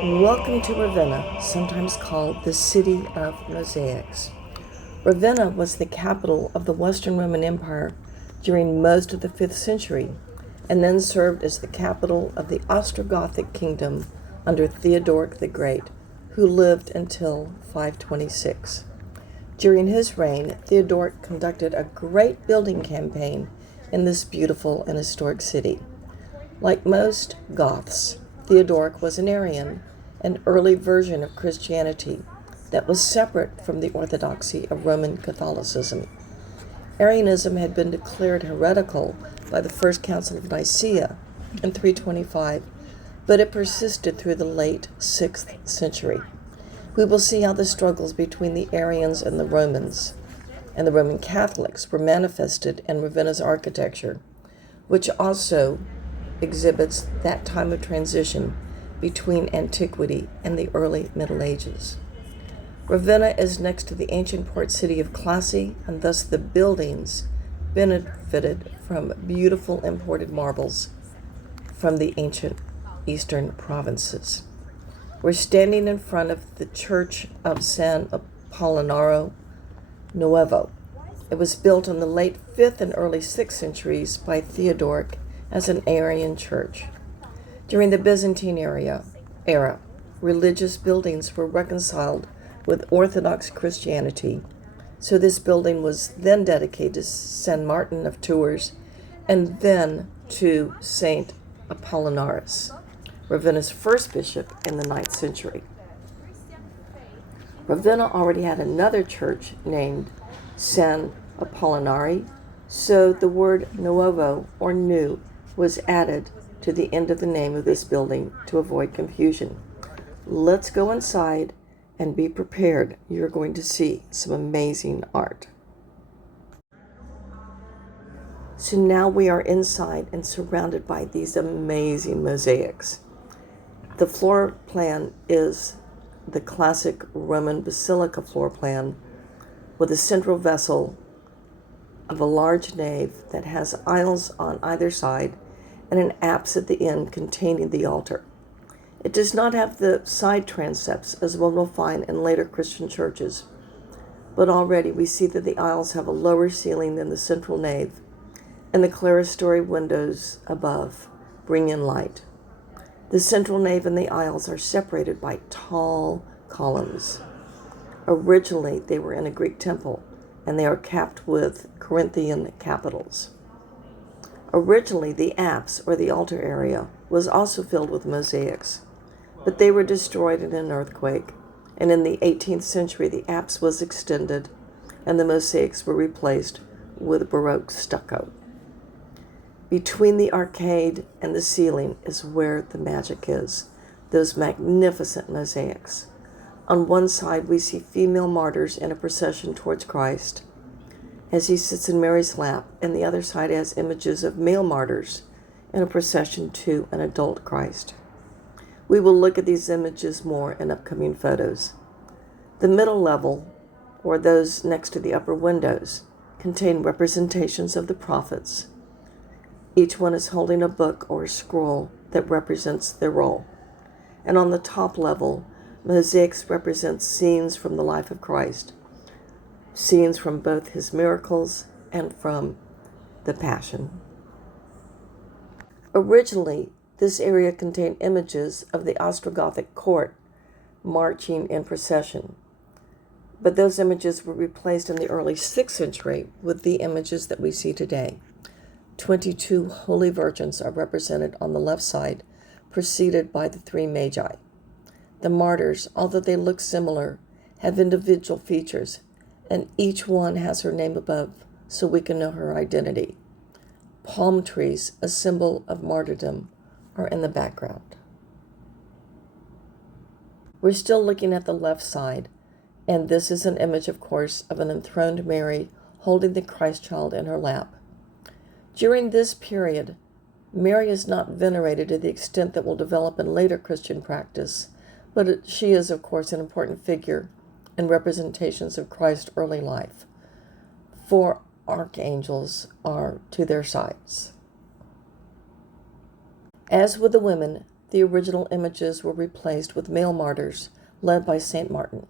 Welcome to Ravenna, sometimes called the City of Mosaics. Ravenna was the capital of the Western Roman Empire during most of the 5th century, and then served as the capital of the Ostrogothic kingdom under Theodoric the Great, who lived until 526. During his reign, Theodoric conducted a great building campaign in this beautiful and historic city. Like most Goths, Theodoric was an Arian, an early version of Christianity that was separate from the orthodoxy of Roman Catholicism. Arianism had been declared heretical by the First Council of Nicaea in 325, but it persisted through the late 6th century. We will see how the struggles between the Arians and the Romans and the Roman Catholics were manifested in Ravenna's architecture, which also exhibits that time of transition between antiquity and the early Middle Ages. Ravenna is next to the ancient port city of Classy, and thus the buildings benefited from beautiful imported marbles from the ancient eastern provinces. We're standing in front of the church of San Apollinare Nuovo. It was built in the late 5th and early 6th centuries by Theodoric as an Arian church. During the Byzantine era, religious buildings were reconciled with Orthodox Christianity, so this building was then dedicated to San Martin of Tours and then to Saint Apollinaris, Ravenna's first bishop in the 9th century. Ravenna already had another church named San Apollinare, so the word nuovo, or new, was added to the end of the name of this building to avoid confusion. Let's go inside and be prepared. You're going to see some amazing art. So now we are inside and surrounded by these amazing mosaics. The floor plan is the classic Roman basilica floor plan with a central vessel of a large nave that has aisles on either side and an apse at the end containing the altar. It does not have the side transepts as one will find in later Christian churches, but already we see that the aisles have a lower ceiling than the central nave, and the clerestory windows above bring in light. The central nave and the aisles are separated by tall columns. Originally, they were in a Greek temple, and they are capped with Corinthian capitals. Originally, the apse, or the altar area, was also filled with mosaics, but they were destroyed in an earthquake, and in the 18th century the apse was extended, and the mosaics were replaced with Baroque stucco. Between the arcade and the ceiling is where the magic is, those magnificent mosaics. On one side we see female martyrs in a procession towards Christ, as he sits in Mary's lap, and the other side has images of male martyrs in a procession to an adult Christ. We will look at these images more in upcoming photos. The middle level, or those next to the upper windows, contain representations of the prophets. Each one is holding a book or a scroll that represents their role. And on the top level, mosaics represent scenes from the life of Christ, scenes from both his miracles and from the Passion. Originally, this area contained images of the Ostrogothic court marching in procession, but those images were replaced in the early 6th century with the images that we see today. 22 holy virgins are represented on the left side, preceded by the 3 magi. The martyrs, although they look similar, have individual features, and each one has her name above so we can know her identity. Palm trees, a symbol of martyrdom, are in the background. We're still looking at the left side, and this is an image, of course, of an enthroned Mary holding the Christ child in her lap. During this period, Mary is not venerated to the extent that will develop in later Christian practice, but she is, of course, an important figure and representations of Christ's early life. 4 archangels are to their sides. As with the women, the original images were replaced with male martyrs led by St. Martin.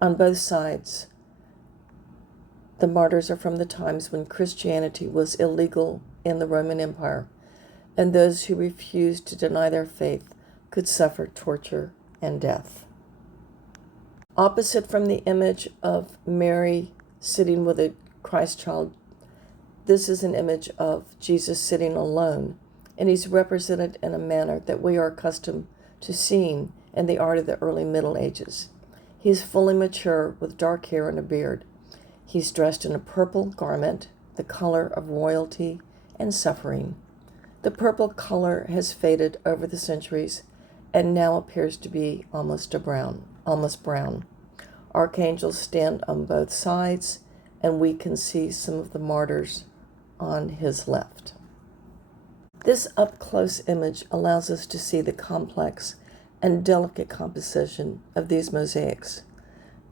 On both sides, the martyrs are from the times when Christianity was illegal in the Roman Empire, and those who refused to deny their faith could suffer torture and death. Opposite from the image of Mary sitting with a Christ child, this is an image of Jesus sitting alone, and he's represented in a manner that we are accustomed to seeing in the art of the early Middle Ages. He is fully mature with dark hair and a beard. He's dressed in a purple garment, the color of royalty and suffering. The purple color has faded over the centuries and now appears to be almost brown. Archangels stand on both sides, and we can see some of the martyrs on his left. This up-close image allows us to see the complex and delicate composition of these mosaics.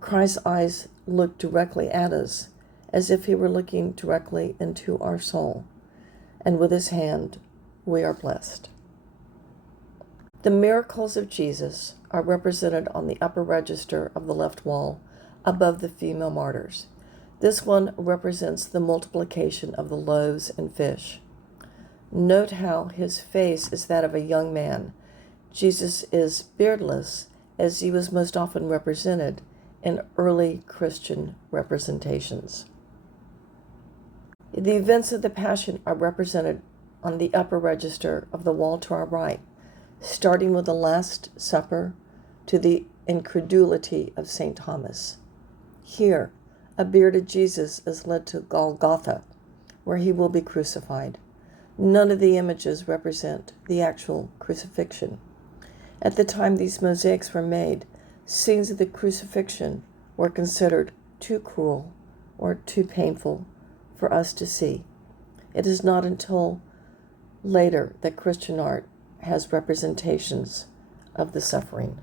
Christ's eyes look directly at us, as if he were looking directly into our soul, and with his hand we are blessed. The miracles of Jesus are represented on the upper register of the left wall above the female martyrs. This one represents the multiplication of the loaves and fish. Note how his face is that of a young man. Jesus is beardless, as he was most often represented in early Christian representations. The events of the Passion are represented on the upper register of the wall to our right, starting with the Last Supper to the incredulity of St. Thomas. Here, a bearded Jesus is led to Golgotha, where he will be crucified. None of the images represent the actual crucifixion. At the time these mosaics were made, scenes of the crucifixion were considered too cruel or too painful for us to see. It is not until later that Christian art has representations of the suffering.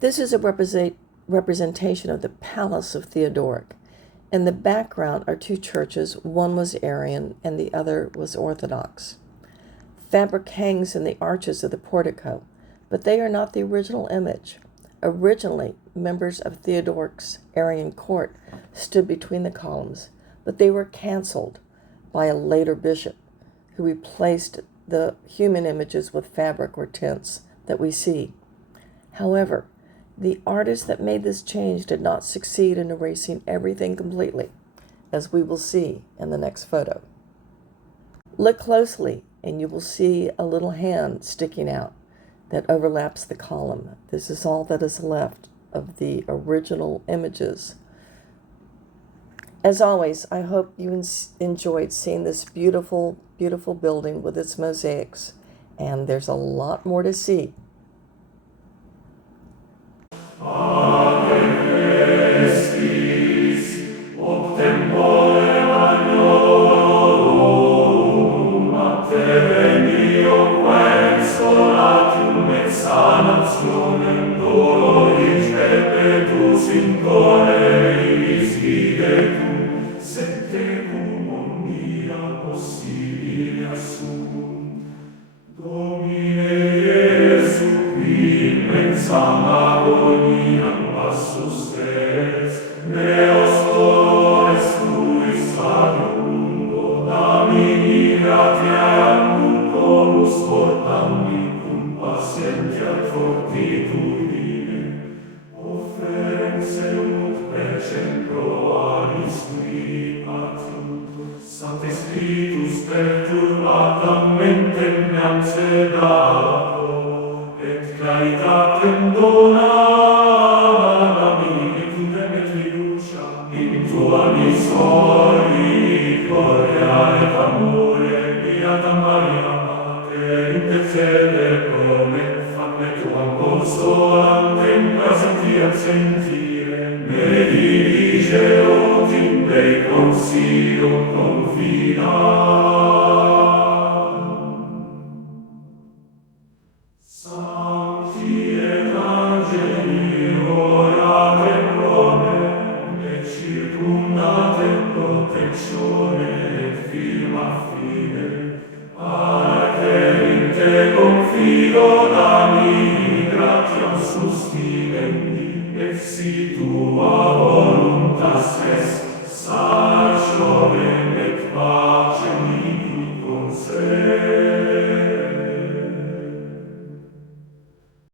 This is a representation of the palace of Theodoric. In the background are two churches. One was Arian and the other was Orthodox. Fabric hangs in the arches of the portico, but they are not the original image. Originally, members of Theodoric's Arian court stood between the columns, but they were canceled by a later bishop who replaced the human images with fabric or tints that we see. However, the artists that made this change did not succeed in erasing everything completely, as we will see in the next photo. Look closely and you will see a little hand sticking out that overlaps the column. This is all that is left of the original images. As always, I hope you enjoyed seeing this beautiful, beautiful building with its mosaics, and there's a lot more to see. Te Dio Domini gratiam sustinendi, et si tua voluntas est, salcio